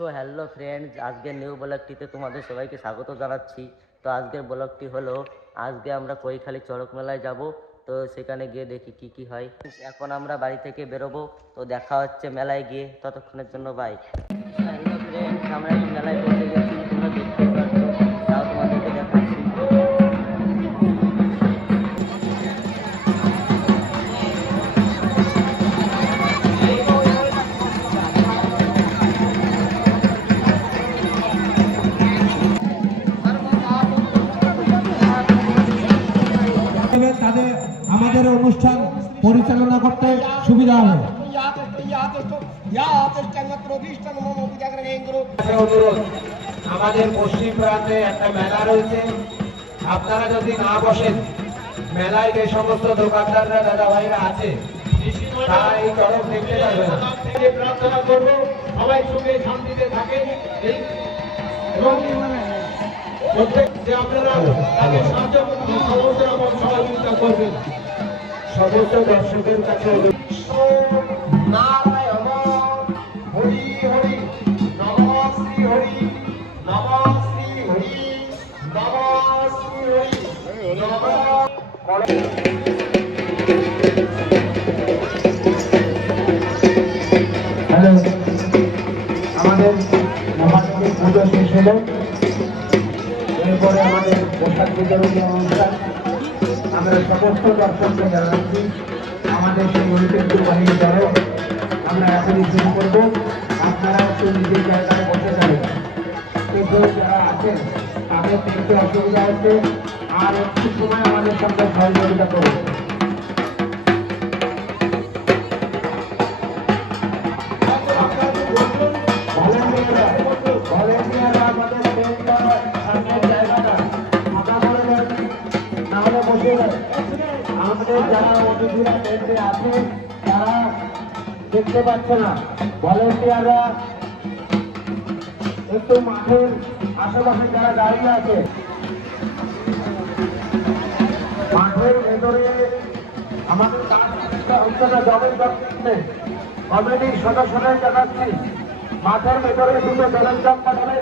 তো hello friends, আজকের new ব্লগটিতে তোমাদের সবাইকে স্বাগত জানাচ্ছি। তো আজকের ব্লগটি হলো, আজকে আমরা কৈখালী চড়ক মেলায় যাব। তো সেখানে গিয়ে দেখি কি কি হয়। এখন আমরা বাড়ি থেকে বেরোবো, তো দেখা হচ্ছে মেলায় গিয়ে। ততক্ষণের জন্য বাই। হ্যালো ফ্রেন্ডস, আমরা এখন মেলায় পৌঁছে গেছি, তোমরা দেখতেই পাচ্ছ। তাও তোমাদেরকে দেখাচ্ছি। তাদের আমাদের অনুষ্ঠান পরিচালনা করতে সুবিধা হবে। আমাদের পশ্চিম প্রান্তে একটা মেলা রয়েছে, আপনারা যদি না বসেন মেলায় যে সমস্ত দোকানদাররা দাদা ভাইরা আছে তারা এই চড়ক দেখতে পারবে না। প্রার্থনা করবো সবাই সুখে শান্তিতে থাকেন এবং যে আপনারা তাদের সাহায্য সমস্ত রকম সহযোগিতা করবেন। সমস্ত দর্শকের কাছে নারায়ণ হরি হরি নম শ্রী হরি নম শ্রী হরি নম শ্রী হরি নম। হ্যালো, আমাদের মহানবী পুজো শেষ হলো, এরপরে আমাদের প্রসাদ বিতরণী অনুষ্ঠান। আমরা সমস্ত দর্শককে জানাচ্ছি আমাদের সেই ঐতিহ্যবাহী চড়ক আমরা এখনই শুরু করবো। আপনারা একটু নিজের জায়গায় বসে যাবেন। কিন্তু যারা আছেন তাদের দেখতে অসুবিধা হচ্ছে, আর একটু সময় আমাদের সঙ্গে সহযোগিতা করুন। ভলেন্টিয়াররা আমাদের সামনের জায়গাটা ফাঁকা করে দেন, নাহলে বসে যান। আমাদের যারা অতিথিরা টেন্টে আছে তারা দেখতে পাচ্ছে না। ভলেন্টিয়াররা একটু মাঠের আশেপাশে যারা দাঁড়িয়ে আছে, মাঠের ভেতরে আমাদের কাজটা হচ্ছে না। জলের জন্য কমিটির সদস্যদের জানাচ্ছি মাঠের ভেতরে দুটো জলের জগ পাঠাবে।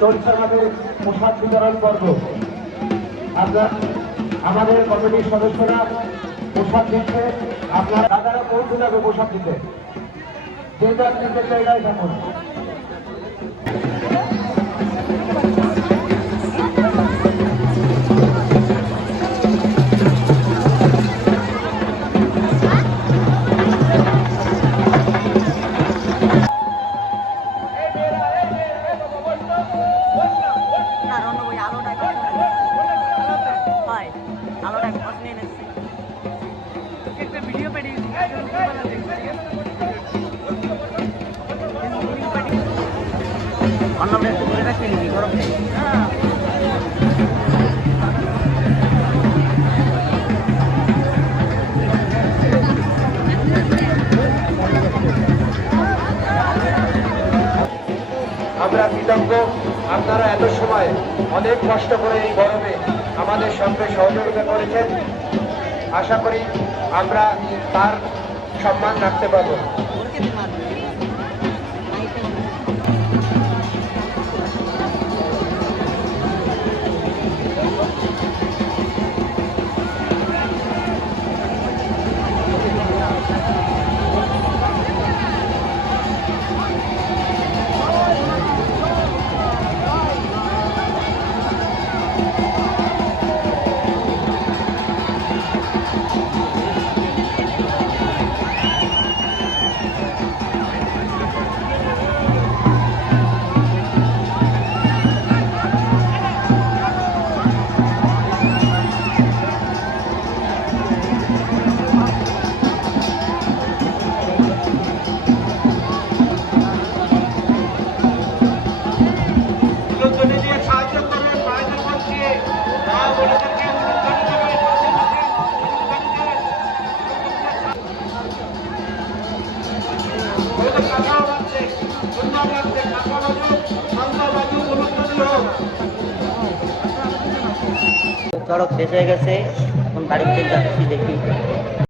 চলছে আমাদের পোশাক বিতরণ পর্ব। আপনারা আমাদের কমিটির সদস্যরা পোশাক দিচ্ছে, আপনারা দাদারা পৌঁছে যাবে পোশাক দিতে। যে যার নিজের জায়গায় থাকুন। আমরা কৃতজ্ঞ, আপনারা এত সময় অনেক কষ্ট করে এই গরমে আমাদের সঙ্গে সহযোগিতা করেছেন। আশা করি আমরা তার সম্মান রাখতে পারব। চড়ক শেষ হয়ে গেছে, এখন বাড়িতে যাচ্ছি দেখি।